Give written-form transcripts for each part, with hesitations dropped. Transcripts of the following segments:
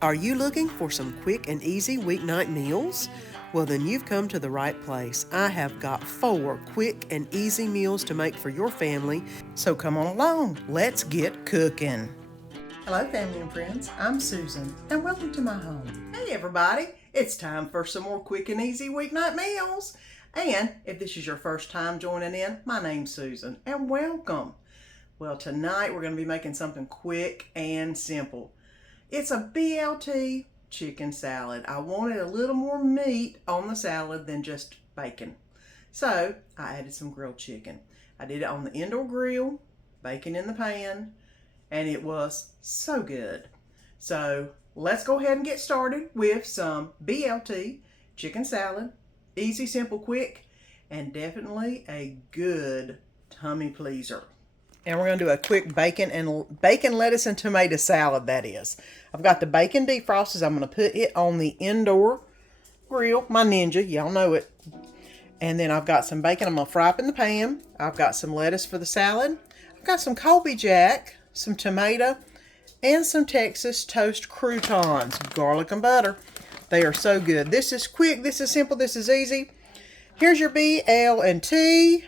Are you looking for some quick and easy weeknight meals? Well, then you've come to the right place. I have got 4 quick and easy meals to make for your family, so come on along. Let's get cooking. Hello, family and friends. I'm Susan, and welcome to my home. Hey, everybody. It's time for some more quick and easy weeknight meals. And if this is your first time joining in, my name's Susan, and welcome. Well, tonight we're going to be making something quick and simple. It's a BLT chicken salad. I wanted a little more meat on the salad than just bacon. So I added some grilled chicken. I did it on the indoor grill, bacon in the pan, and it was so good. So let's go ahead and get started with some BLT chicken salad. Easy, simple, quick, and definitely a good tummy pleaser. And we're going to do a quick bacon, lettuce, and tomato salad, that is. I've got the bacon defrosted. I'm going to put it on the indoor grill, my Ninja, y'all know it. And then I've got some bacon I'm going to fry up in the pan. I've got some lettuce for the salad. I've got some Colby Jack, some tomato, and some Texas toast croutons, garlic and butter. They are so good. This is quick, this is simple, this is easy. Here's your BLT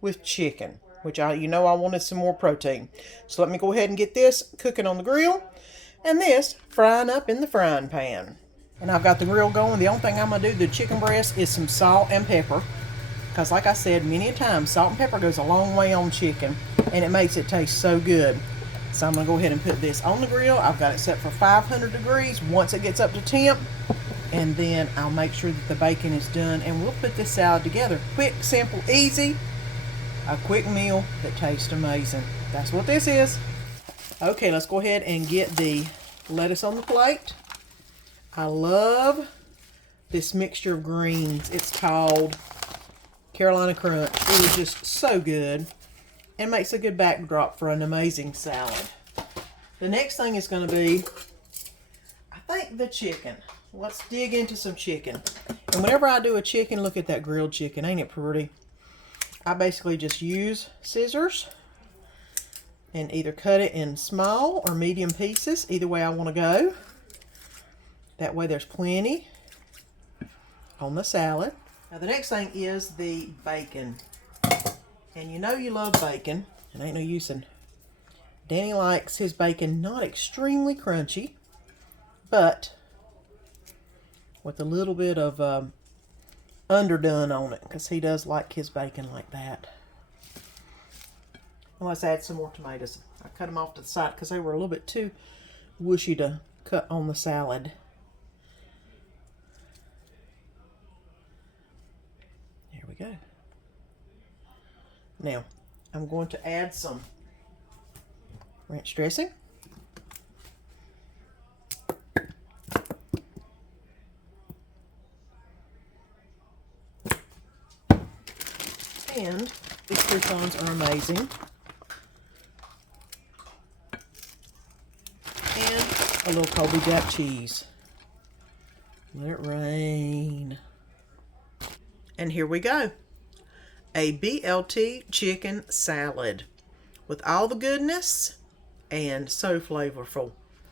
with chicken, which I wanted some more protein. So let me go ahead and get this cooking on the grill and this frying up in the frying pan. And I've got the grill going. The only thing I'm going to do to the chicken breast is some salt and pepper. Because like I said many a time, salt and pepper goes a long way on chicken and it makes it taste so good. So I'm going to go ahead and put this on the grill. I've got it set for 500 degrees. Once it gets up to temp, and then I'll make sure that the bacon is done and we'll put this salad together. Quick, simple, easy. A quick meal that tastes amazing. That's what this is. Okay, let's go ahead and get the lettuce on the plate. I love this mixture of greens. It's called Carolina Crunch. It is just so good and makes a good backdrop for an amazing salad. The next thing is going to be, I think, the chicken. Let's dig into some chicken. And whenever I do a chicken, look at that grilled chicken. Ain't it pretty? I basically just use scissors and either cut it in small or medium pieces. Either way I want to go. That way there's plenty on the salad. Now the next thing is the bacon. And you know you love bacon. And ain't no use in. Danny likes his bacon not extremely crunchy, but with a little bit of underdone on it, because he does like his bacon like that. And let's add some more tomatoes. I cut them off to the side because they were a little bit too wooshy to cut on the salad. Here we go. Now I'm going to add some ranch dressing. And these croutons are amazing. And a little Colby Jack cheese. Let it rain. And here we go. A BLT chicken salad with all the goodness and so flavorful.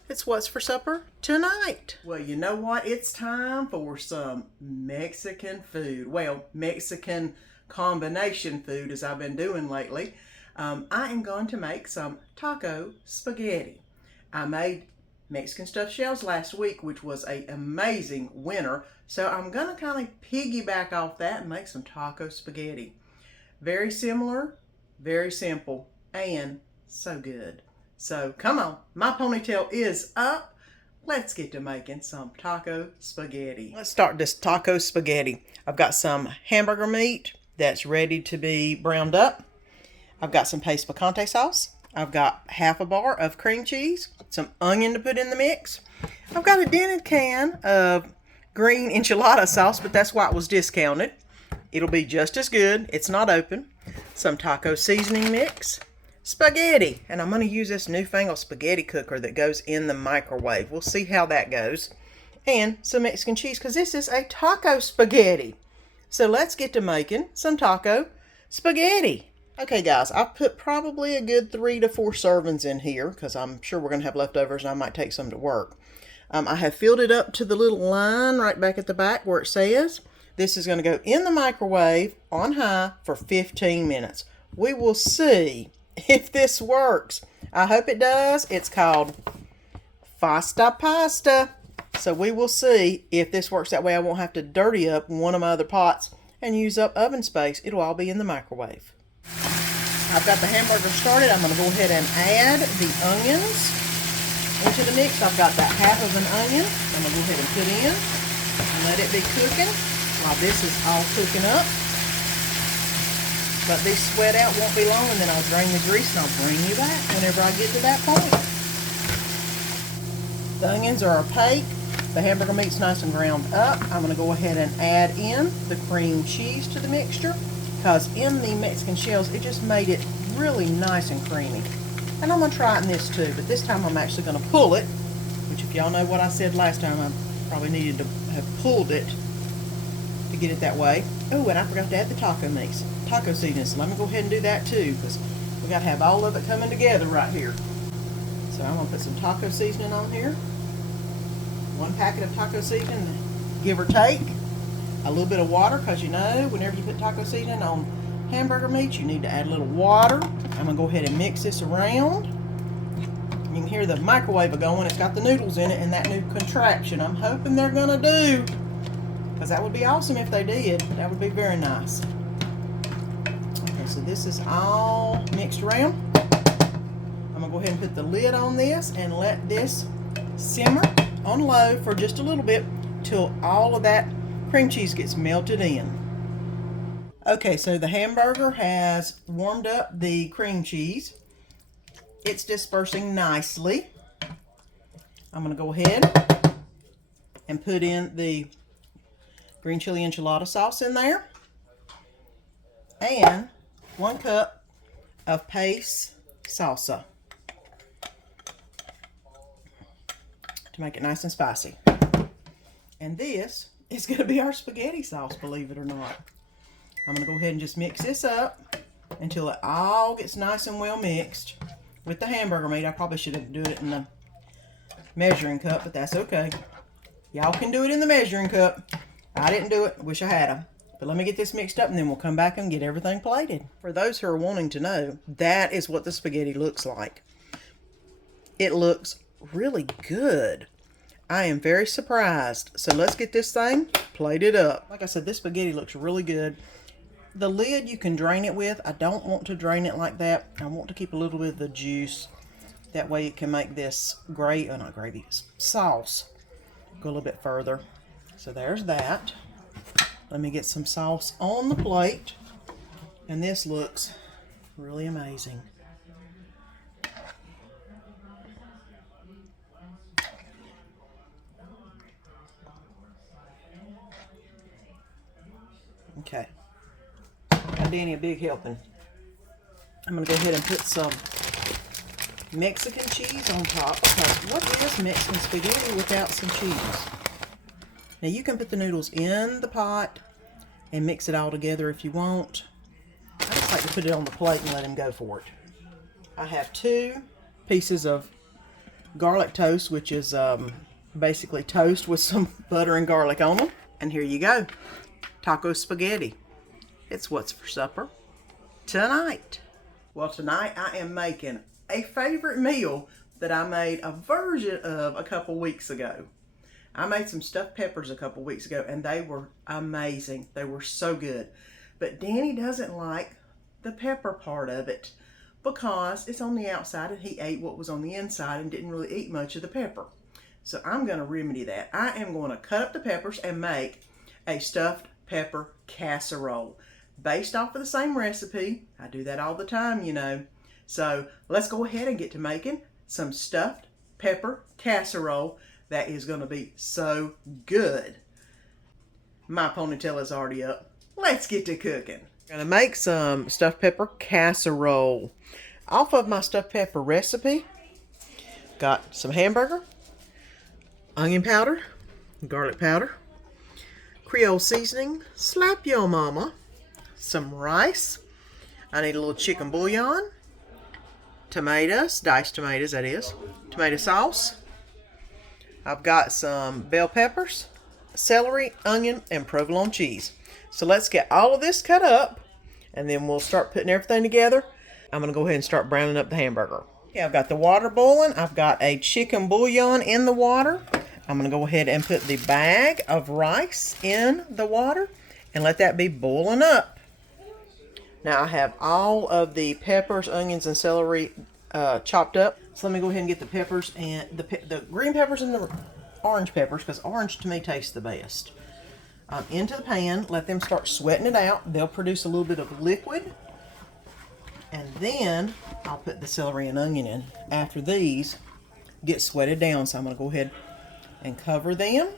It's what's for supper tonight. Well, you know what? It's time for some Mexican food. Well, Mexican combination food, as I've been doing lately. I am going to make some taco spaghetti. I made Mexican stuffed shells last week, which was an amazing winner. So I'm going to kind of piggyback off that and make some taco spaghetti. Very similar, very simple, and so good. So come on, my ponytail is up. Let's get to making some taco spaghetti. Let's start this taco spaghetti. I've got some hamburger meat that's ready to be browned up. I've got some paste picante sauce. I've got half a bar of cream cheese, some onion to put in the mix. I've got a dented can of green enchilada sauce, but that's why it was discounted. It'll be just as good. It's not open. Some taco seasoning mix. Spaghetti. And I'm going to use this newfangled spaghetti cooker that goes in the microwave. We'll see how that goes. And some Mexican cheese, because this is a taco spaghetti. So let's get to making some taco spaghetti. Okay guys, I've put probably a good 3 to 4 servings in here because I'm sure we're going to have leftovers and I might take some to work. I have filled it up to the little line right back at the back where it says. This is going to go in the microwave on high for 15 minutes. We will see if this works. I hope it does. It's called Fasta Pasta. So we will see if this works. That way I won't have to dirty up one of my other pots and use up oven space. It'll all be in the microwave. I've got the hamburger started. I'm going to go ahead and add the onions into the mix. I've got that half of an onion. I'm going to go ahead and put in and let it be cooking while this is all cooking up. Let these sweat out, won't be long, and then I'll drain the grease and I'll bring you back whenever I get to that point. The onions are opaque. The hamburger meat's nice and ground up. I'm going to go ahead and add in the cream cheese to the mixture, because in the Mexican shells, it just made it really nice and creamy. And I'm going to try it in this too, but this time I'm actually going to pull it, which if y'all know what I said last time, I probably needed to have pulled it to get it that way. Oh, and I forgot to add the taco seasoning. So let me go ahead and do that too, because we got to have all of it coming together right here. So I'm going to put some taco seasoning on here. 1 packet of taco seasoning, give or take. A little bit of water, because you know, whenever you put taco seasoning on hamburger meat, you need to add a little water. I'm going to go ahead and mix this around. You can hear the microwave going. It's got the noodles in it and that new contraption. I'm hoping they're going to do, because that would be awesome if they did. That would be very nice. Okay, so this is all mixed around. I'm going to go ahead and put the lid on this and let this simmer on low for just a little bit till all of that cream cheese gets melted in. Okay, so the hamburger has warmed up the cream cheese. It's dispersing nicely. I'm going to go ahead and put in the green chili enchilada sauce in there, and 1 cup of paste salsa to make it nice and spicy. And this is going to be our spaghetti sauce, believe it or not. I'm going to go ahead and just mix this up until it all gets nice and well mixed with the hamburger meat. I probably should have done it in the measuring cup, but that's okay. Y'all can do it in the measuring cup. I didn't do it. Wish I had them. But let me get this mixed up and then we'll come back and get everything plated. For those who are wanting to know, that is what the spaghetti looks like. It looks really good. I am very surprised. So let's get this thing plated up. Like I said, this spaghetti looks really good. The lid you can drain it with. I don't want to drain it like that. I want to keep a little bit of the juice. That way it can make this sauce go a little bit further. So there's that. Let me get some sauce on the plate. And this looks really amazing. Okay. Got Danny a big helping. I'm going to go ahead and put some Mexican cheese on top, because what is Mexican spaghetti without some cheese? Now you can put the noodles in the pot and mix it all together if you want. I just like to put it on the plate and let him go for it. I have 2 pieces of garlic toast, which is basically toast with some butter and garlic on them. And here you go. Taco spaghetti. It's what's for supper tonight. Well, tonight I am making a favorite meal that I made a version of a couple weeks ago. I made some stuffed peppers a couple weeks ago and they were amazing. They were so good. But Danny doesn't like the pepper part of it because it's on the outside and he ate what was on the inside and didn't really eat much of the pepper. So I'm going to remedy that. I am going to cut up the peppers and make a stuffed pepper casserole based off of the same recipe. I do that all the time, you know. So let's go ahead and get to making some stuffed pepper casserole. That is going to be so good. My ponytail is already up. Let's get to cooking. I'm going to make some stuffed pepper casserole. Off of my stuffed pepper recipe, got some hamburger, onion powder, garlic powder, Creole seasoning, slap your mama, some rice. I need a little chicken bouillon, tomatoes, diced tomatoes that is, tomato sauce. I've got some bell peppers, celery, onion, and provolone cheese. So let's get all of this cut up, and then we'll start putting everything together. I'm going to go ahead and start browning up the hamburger. Okay, I've got the water boiling. I've got a chicken bouillon in the water. I'm going to go ahead and put the bag of rice in the water and let that be boiling up. Now I have all of the peppers, onions, and celery chopped up. So let me go ahead and get the peppers and the green peppers and the orange peppers, because orange to me tastes the best. Into the pan, let them start sweating it out. They'll produce a little bit of liquid. And then I'll put the celery and onion in after these get sweated down. So I'm going to go ahead and cover them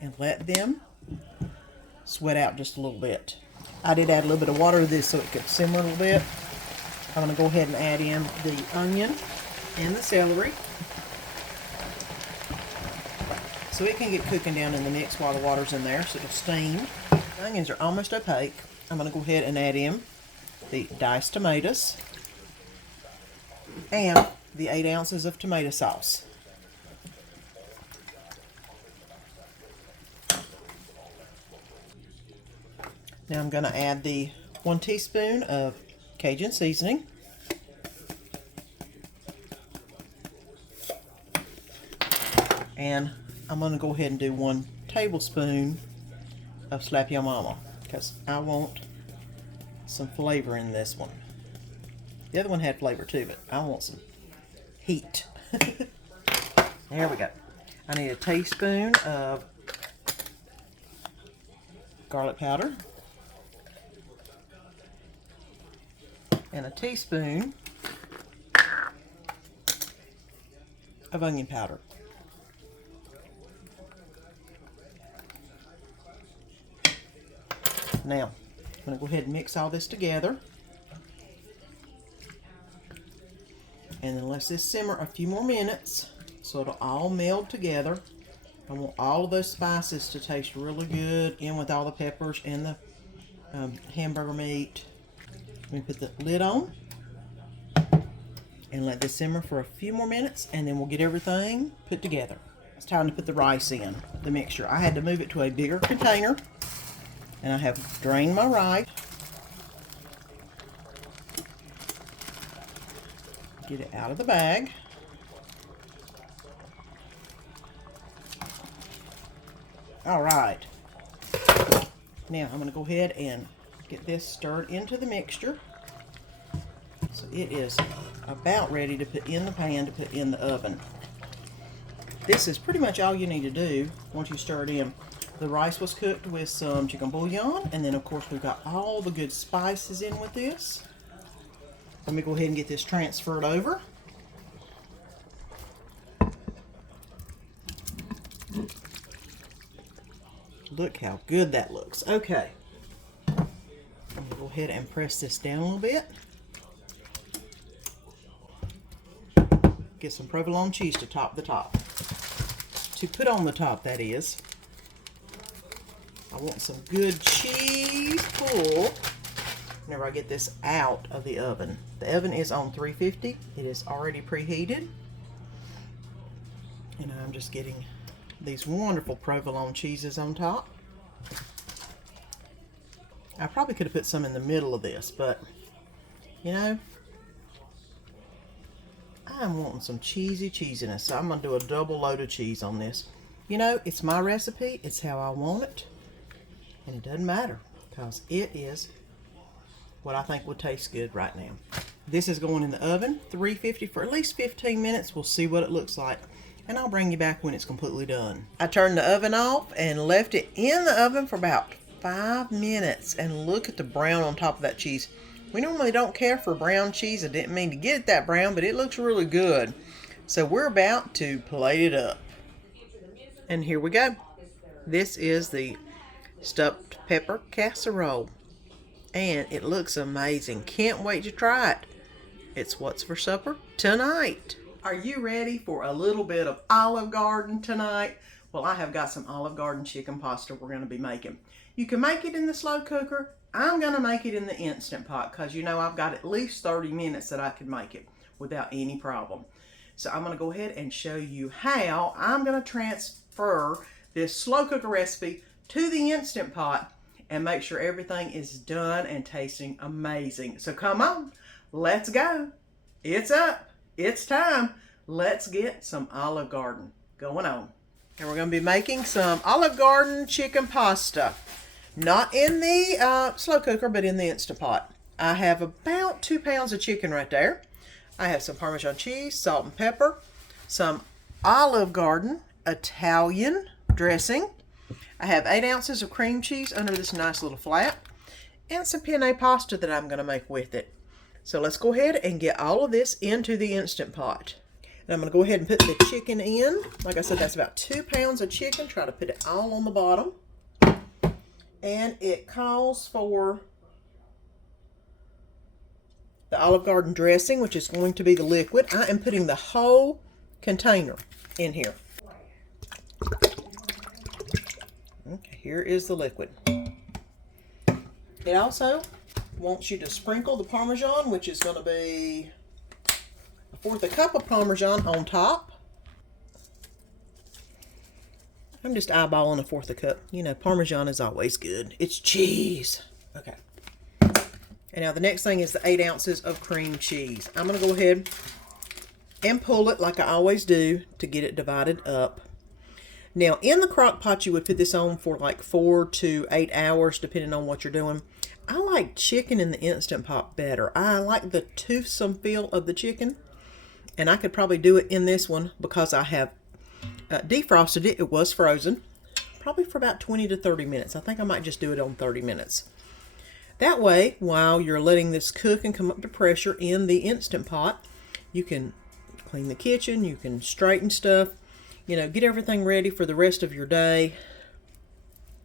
and let them sweat out just a little bit. I did add a little bit of water to this so it could simmer a little bit. I'm going to go ahead and add in the onion and the celery so it can get cooking down in the mix while the water's in there, so it'll steam. The onions are almost opaque. I'm going to go ahead and add in the diced tomatoes and the 8 ounces of tomato sauce. Now I'm going to add the 1 teaspoon of Cajun seasoning. And I'm going to go ahead and do 1 tablespoon of Slap Your Mama, because I want some flavor in this one. The other one had flavor too, but I want some heat. There we go. I need a teaspoon of garlic powder and a teaspoon of onion powder. Now, I'm going to go ahead and mix all this together. And then let this simmer a few more minutes so it'll all meld together. I want all of those spices to taste really good in with all the peppers and the hamburger meat. Let me put the lid on and let this simmer for a few more minutes, and then we'll get everything put together. It's time to put the rice in, the mixture. I had to move it to a bigger container, and I have drained my rice. Get it out of the bag. All right. Now I'm going to go ahead and get this stirred into the mixture. So it is about ready to put in the pan to put in the oven. This is pretty much all you need to do once you stir it in. The rice was cooked with some chicken bouillon, and then of course we've got all the good spices in with this. Let me go ahead and get this transferred over. Look how good that looks. Okay. I'm going to go ahead and press this down a little bit. Get some provolone cheese to top the top. To put on the top, that is. I want some good cheese pull whenever I get this out of the oven. The oven is on 350. It is already preheated. And I'm just getting these wonderful provolone cheeses on top. I probably could have put some in the middle of this, but you know, I'm wanting some cheesy cheesiness, so I'm going to do a double load of cheese on this. You know, it's my recipe, it's how I want it, and it doesn't matter because it is what I think would taste good right now. This is going in the oven, 350 for at least 15 minutes. We'll see what it looks like, and I'll bring you back when it's completely done. I turned the oven off and left it in the oven for about 5 minutes, and look at the brown on top of that cheese. We normally don't care for brown cheese. I didn't mean to get it that brown, but it looks really good. So we're about to plate it up. And here we go. This is the stuffed pepper casserole. And it looks amazing. Can't wait to try it. It's what's for supper tonight. Are you ready for a little bit of Olive Garden tonight? Well, I have got some Olive Garden chicken pasta we're going to be making. You can make it in the slow cooker. I'm going to make it in the Instant Pot because, you know, I've got at least 30 minutes that I could make it without any problem. So I'm going to go ahead and show you how I'm going to transfer this slow cooker recipe to the Instant Pot and make sure everything is done and tasting amazing. So come on, let's go. It's up. It's time. Let's get some Olive Garden going on. And we're going to be making some Olive Garden chicken pasta. Not in the slow cooker, but in the Instant Pot. I have about 2 pounds of chicken right there. I have some Parmesan cheese, salt and pepper, some Olive Garden Italian dressing. I have 8 ounces of cream cheese under this nice little flap, and some penne pasta that I'm going to make with it. So let's go ahead and get all of this into the Instant Pot. And I'm going to go ahead and put the chicken in. Like I said, that's about 2 pounds of chicken. Try to put it all on the bottom. And it calls for the Olive Garden dressing, which is going to be the liquid. I am putting the whole container in here. Okay, here is the liquid. It also wants you to sprinkle the Parmesan, which is going to be 1/4 cup of Parmesan on top. I'm just eyeballing 1/4 cup. You know, Parmesan is always good. It's cheese. Okay. And now the next thing is the 8 ounces of cream cheese. I'm going to go ahead and pull it like I always do to get it divided up. Now, in the crock pot, you would put this on for like 4 to 8 hours, depending on what you're doing. I like chicken in the Instant Pot better. I like the toothsome feel of the chicken. And I could probably do it in this one because I have defrosted it. It was frozen. Probably for about 20 to 30 minutes. I think I might just do it on 30 minutes. That way, while you're letting this cook and come up to pressure in the Instant Pot, you can clean the kitchen, you can straighten stuff, you know, get everything ready for the rest of your day,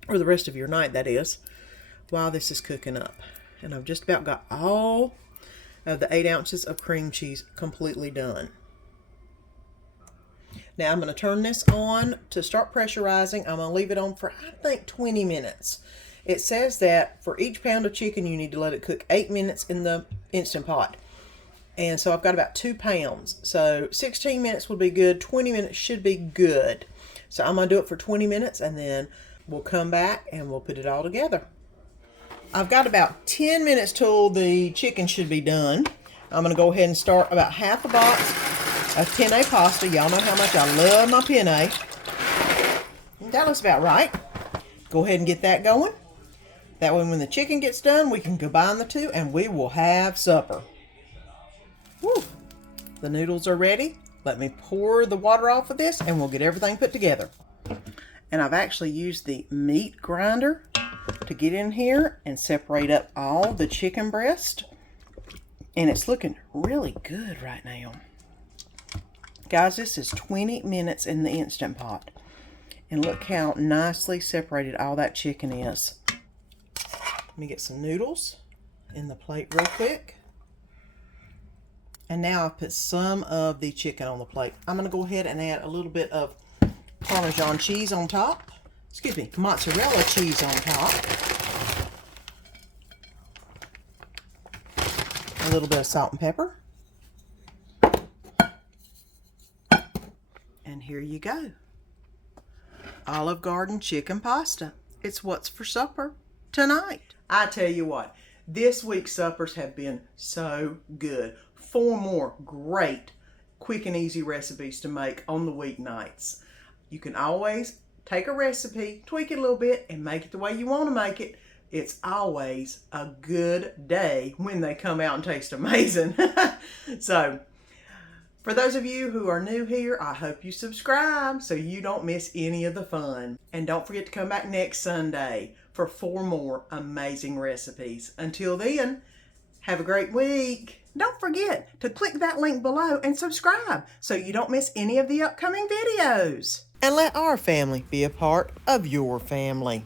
or the rest of your night, that is, while this is cooking up. And I've just about got all of the 8 ounces of cream cheese completely done. Now I'm going to turn this on to start pressurizing. I'm going to leave it on for, I think, 20 minutes. It says that for each pound of chicken, you need to let it cook 8 minutes in the Instant Pot. And so I've got about 2 pounds. So 16 minutes would be good. 20 minutes should be good. So I'm going to do it for 20 minutes and then we'll come back and we'll put it all together. I've got about 10 minutes till the chicken should be done. I'm going to go ahead and start about half a box of penne pasta. Y'all know how much I love my penne. That looks about right. Go ahead and get that going. That way when the chicken gets done, we can combine the two and we will have supper. Woo. The noodles are ready. Let me pour the water off of this and we'll get everything put together. And I've actually used the meat grinder to get in here and separate up all the chicken breast. And it's looking really good right now. Guys, this is 20 minutes in the Instant Pot. And look how nicely separated all that chicken is. Let me get some noodles in the plate real quick. And now I've put some of the chicken on the plate. I'm going to go ahead and add a little bit of Parmesan cheese on top. Excuse me, mozzarella cheese on top. A little bit of salt and pepper. And here you go. Olive Garden chicken pasta. It's what's for supper tonight. I tell you what, this week's suppers have been so good. 4 more great, quick and easy recipes to make on the weeknights. You can always take a recipe, tweak it a little bit, and make it the way you want to make it. It's always a good day when they come out and taste amazing. So, for those of you who are new here, I hope you subscribe so you don't miss any of the fun. And don't forget to come back next Sunday for 4 more amazing recipes. Until then, have a great week. Don't forget to click that link below and subscribe so you don't miss any of the upcoming videos. And let our family be a part of your family.